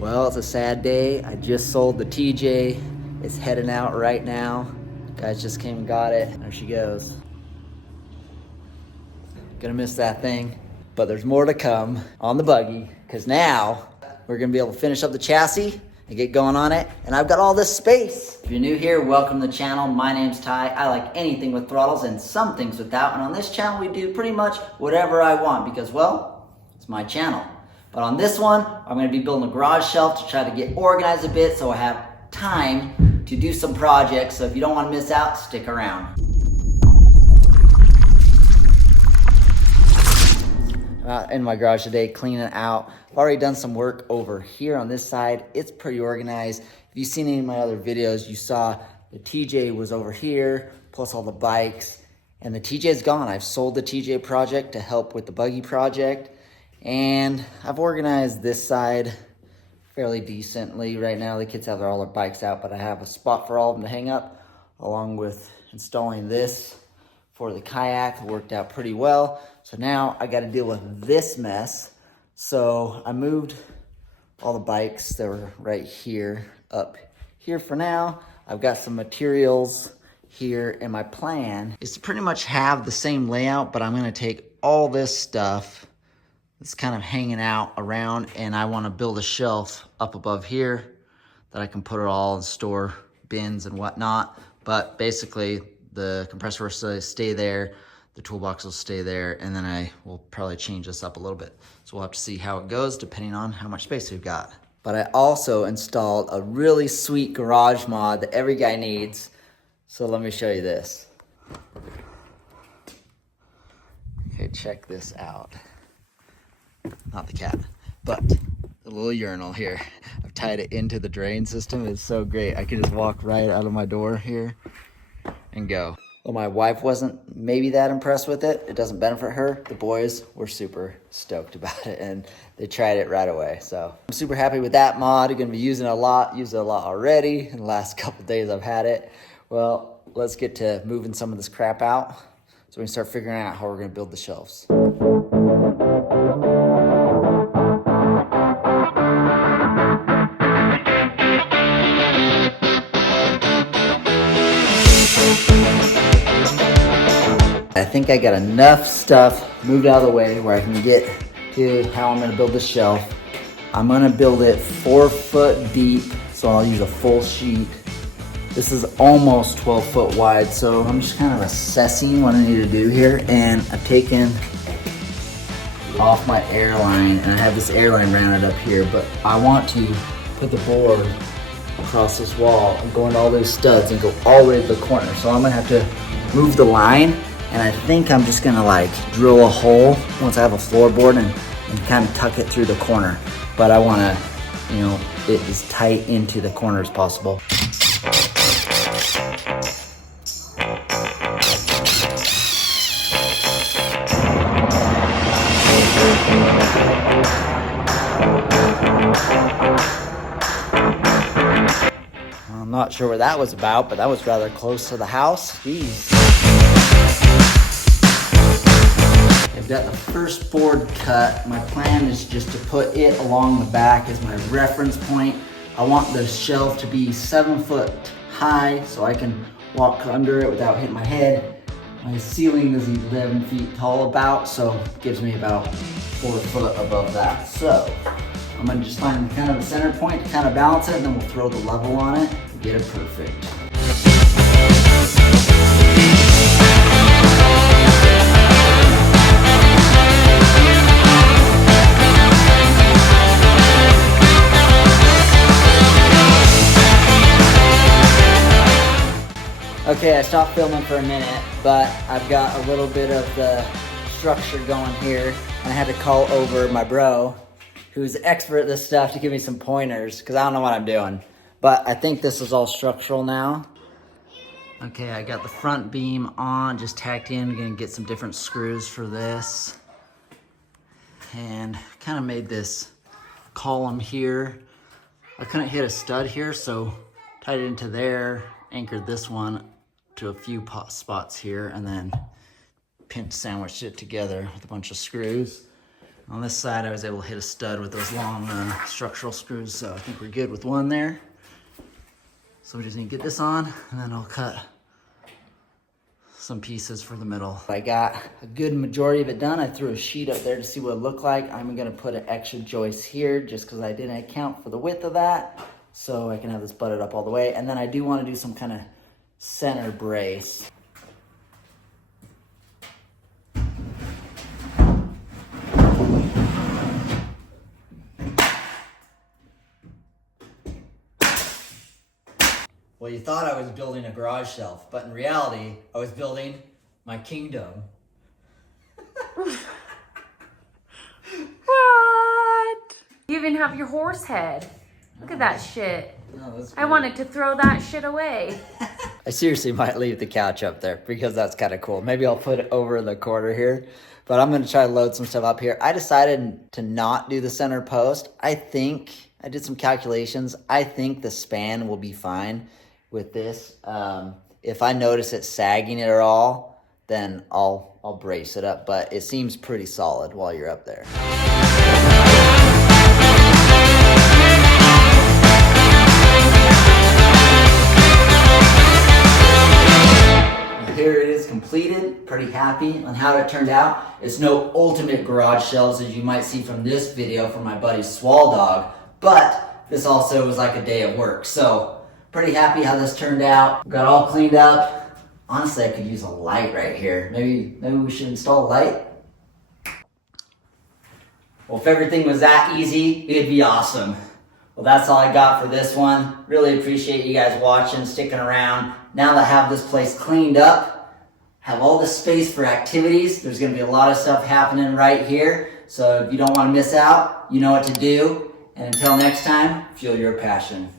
Well, it's a sad day. I just sold the TJ. It's heading out right now. Guys just came and got it. There she goes. Gonna miss that thing. But there's more to come on the buggy, because now we're gonna be able to finish up the chassis and get going on it. And I've got all this space. If you're new here, welcome to the channel. My name's Ty. I like anything with throttles and some things without. And on this channel, we do pretty much whatever I want because, well, it's my channel. But on this one, I'm gonna be building a garage shelf to try to get organized a bit so I have time to do some projects. So if you don't wanna miss out, stick around. In my garage today, cleaning it out. I've already done some work over here on this side. It's pretty organized. If you've seen any of my other videos, you saw the TJ was over here, plus all the bikes. And the TJ's gone. I've sold the TJ project to help with the buggy project. And I've organized this side fairly decently right now. The kids have all their bikes out, but I have a spot for all of them to hang up, along with installing this for the kayak. It worked out pretty well. So now I got to deal with this mess. So I moved all the bikes that were right here up here for now. I've got some materials here, and my plan is to pretty much have the same layout, but I'm going to take all this stuff it's kind of hanging out around, and I want to build a shelf up above here that I can put it all and store bins and whatnot. But basically the compressor will stay there, the toolbox will stay there, and then I will probably change this up a little bit. So we'll have to see how it goes depending on how much space we've got. But I also installed a really sweet garage mod that every guy needs. So let me show you this. Okay, check this out. Not the cat, but the little urinal here. I've tied it into the drain system. It's so great. I can just walk right out of my door here and go. Well, my wife wasn't maybe that impressed with it. It doesn't benefit her. The boys were super stoked about it, and they tried it right away. So I'm super happy with that mod. I'm gonna be using it a lot. Used it a lot already in the last couple days I've had it. Well, let's get to moving some of this crap out so we can start figuring out how we're gonna build the shelves. I think I got enough stuff moved out of the way where I can get to how I'm gonna build the shelf. I'm gonna build it 4 foot deep, so I'll use a full sheet. This is almost 12 foot wide, so I'm just kind of assessing what I need to do here. And I've taken off my airline, and I have this airline rounded up here, but I want to put the board across this wall and go into all those studs and go all the way to the corner. So I'm gonna have to move the line. And I think I'm just gonna like drill a hole once I have a floorboard and kind of tuck it through the corner. But I wanna, it as tight into the corner as possible. I'm not sure what that was about, but that was rather close to the house. Jeez. I've got the first board cut. My plan is just to put it along the back as my reference point. I want the shelf to be 7 foot high so I can walk under it without hitting my head. My ceiling is 11 feet tall about, so it gives me about 4 foot above that. So I'm gonna just find kind of a center point to kind of balance it, and then we'll throw the level on it and get it perfect. Okay, I stopped filming for a minute, but I've got a little bit of the structure going here, and I had to call over my bro, who's expert at this stuff, to give me some pointers, because I don't know what I'm doing. But I think this is all structural now. Okay, I got the front beam on, just tacked in. I'm gonna get some different screws for this. And kind of made this column here. I couldn't hit a stud here, so tied it into there, anchored this one to a few spots here, and then pinch sandwiched it together with a bunch of screws. On this side, I was able to hit a stud with those long structural screws, so I think we're good with one there. So we just need to get this on, and then I'll cut some pieces for the middle. I got a good majority of it done. I threw a sheet up there to see what it looked like. I'm gonna put an extra joist here just because I didn't account for the width of that, so I can have this butted up all the way. And then I do want to do some kind of center brace. Well, you thought I was building a garage shelf, but in reality, I was building my kingdom. What? You even have your horse head. Look at that shit. Oh, I wanted to throw that shit away. I seriously might leave the couch up there because that's kind of cool. Maybe I'll put it over in the corner here, but I'm going to try to load some stuff up here. I decided to not do the center post. I did some calculations. I think the span will be fine with this. If I notice it sagging at all, then I'll brace it up, but it seems pretty solid while you're up there. Here it is completed. Pretty happy on how it turned out. It's no ultimate garage shelves as you might see from this video from my buddy Swall Dog, but this also was like a day of work. So pretty happy how this turned out. Got all cleaned up. Honestly, I could use a light right here. Maybe we should install a light. Well, if everything was that easy, it'd be awesome. Well, that's all I got for this one. Really appreciate you guys watching, sticking around. Now that I have this place cleaned up, have all the space for activities. There's gonna be a lot of stuff happening right here. So if you don't wanna miss out, you know what to do. And until next time, fuel your passion.